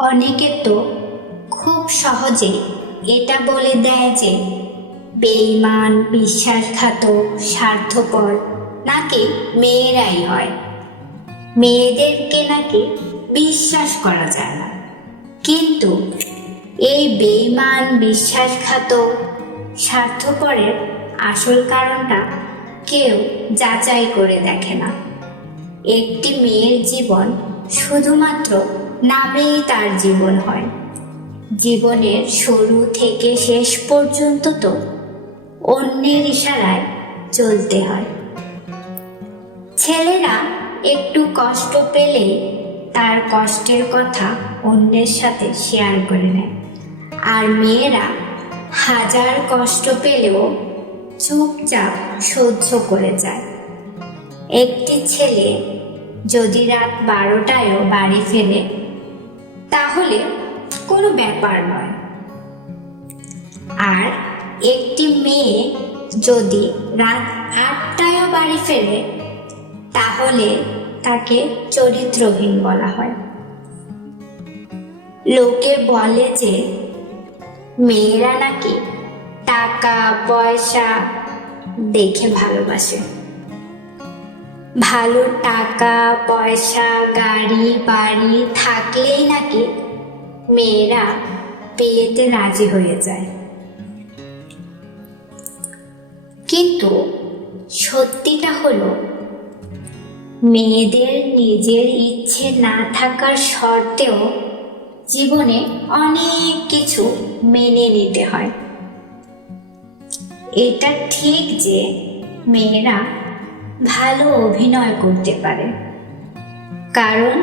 অনেকে তো খুব সহজে এটা বলে দেয় যে, বেঈমান, বিশ্বাসঘাতক, স্বার্থপর নাকি মেয়েরাই হয়। মেয়েদেরকে নাকি বিশ্বাস করা যায় না। কিন্তু এই বেঈমান, বিশ্বাসঘাতক, স্বার্থপরের আসল কারণটা কেউ যাচাই করে দেখে না। একটি মেয়ের জীবন শুধুমাত্র নামেই তার জীবন হয়। জীবনের শুরু থেকে শেষ পর্যন্ত তো অন্যের ইশারায় চলতে হয়। ছেলেরা একটু কষ্ট পেলে তার কষ্টের কথা অন্যের সাথে শেয়ার করে নেয়। আর মেয়েরা হাজার কষ্ট পেলেও চুপচাপ সহ্য করে যায়। একটি ছেলে যদি রাত বারোটায়ও বাড়ি ফেরে তাহলে কোনো ব্যাপার নয়। আর একটি মেয়ে যদি রাত আটটায়ও বাড়ি ফেরে, তাহলে তাকে চরিত্রহীন বলা হয়। লোকে বলে যে মেয়েরা নাকি টাকা, পয়সা দেখে ভালোবাসে। ভালো টাকা, পয়সা, গাড়ি, বাড়ি থাকলেই নাকি মেয়েরা বিয়েতে রাজি হয়ে যায়। কিন্তু সত্যিটা হলো, মেয়েদের নিজের ইচ্ছে না থাকার শর্তেও জীবনে অনেক কিছু মেনে নিতে হয়। এটা ঠিক যে মেয়েরা ভালো অভিনয় করতে পারে। কারণ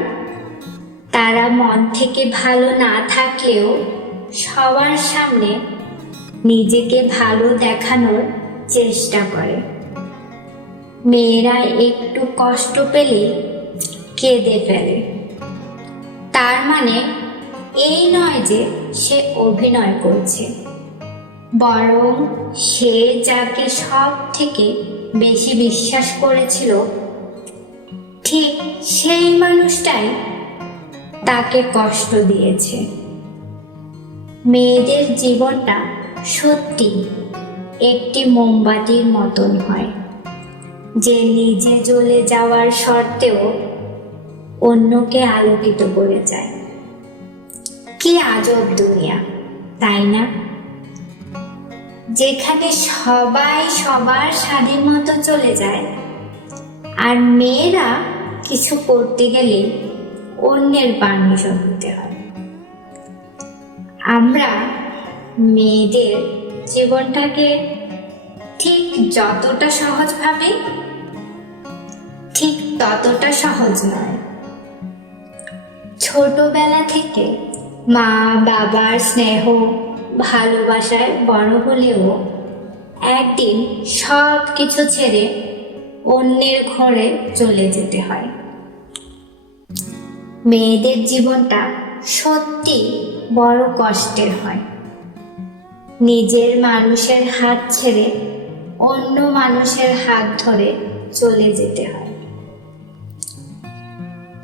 তারা মন থেকে ভালো না থাকলেও সবার সামনে নিজেকে ভালো দেখানোর চেষ্টা করে। মেয়েরা একটু কষ্ট পেলে কেঁদে ফেলে। তার মানে এই নয় যে সে অভিনয় করছে। বরং সে যাকে সব থেকে বেশি বিশ্বাস করেছিল, ঠিক সেই মানুষটাই তাকে কষ্ট দিয়েছে। মেয়েদের জীবনটা সত্যি একটি মোমবাতির মতন হয়, যে নিজে জ্বলে যাওয়ার সত্ত্বেও অন্যকে আলোকিত করে যায়। কি আজব দুনিয়া, তাই না? যেখানে সবাই সবার স্বাধীন মতো চলে যায়, আর মেয়েরা কিছু করতে গেলে অন্যের পারমিশন নিতে হয়। আমরা মেয়েদের জীবনটাকে ঠিক যতটা সহজ ভাবে, ঠিক ততটা সহজ নয়। ছোটবেলা থেকে মা বাবার স্নেহ ভালোবাসায় বড় হলেও একদিন সব কিছু ছেড়ে অন্যের ঘরে চলে যেতে হয়। মেয়েদের জীবনটা সত্যি বড় কষ্টের হয়। নিজের মানুষের হাত ছেড়ে অন্য মানুষের হাত ধরে চলে যেতে হয়।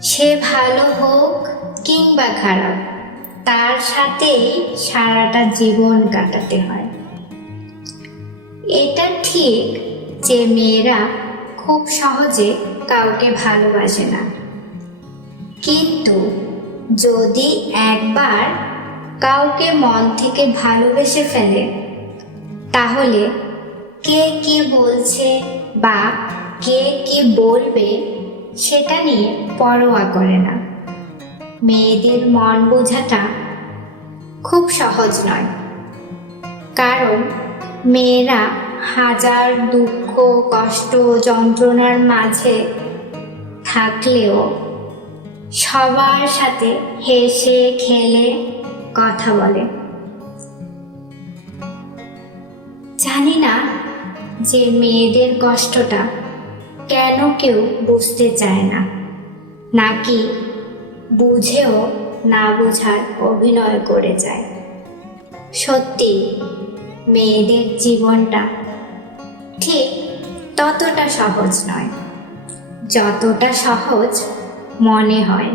সে ভালো হোক কিংবা খারাপ তার সাথেই সারাটা জীবন কাটাতে হয়। এটা ঠিক যে মেয়েরা খুব সহজে কাউকে ভালোবাসে না। কিন্তু যদি একবার কাউকে মন থেকে ভালোবেসে ফেলে, তাহলে কে কি বলছে বা কে কি বলবে সেটা নিয়ে পরোয়া করে না। মেয়েদের মন বোঝাটা খুব সহজ নয়। কারণ মেয়েরা হাজার দুঃখ, কষ্ট, যন্ত্রণার মাঝে থাকলেও সবার সাথে হেসে, খেলে কথা বলে। জানি না যে মেয়েদের কষ্টটা কেন কেউ বুঝতে চায় না। নাকি বুঝেও না বোঝার অভিনয় করে যায়। সত্যি, মেয়েদের জীবনটা ঠিক ততটা সহজ নয়, যতটা সহজ মনে হয়।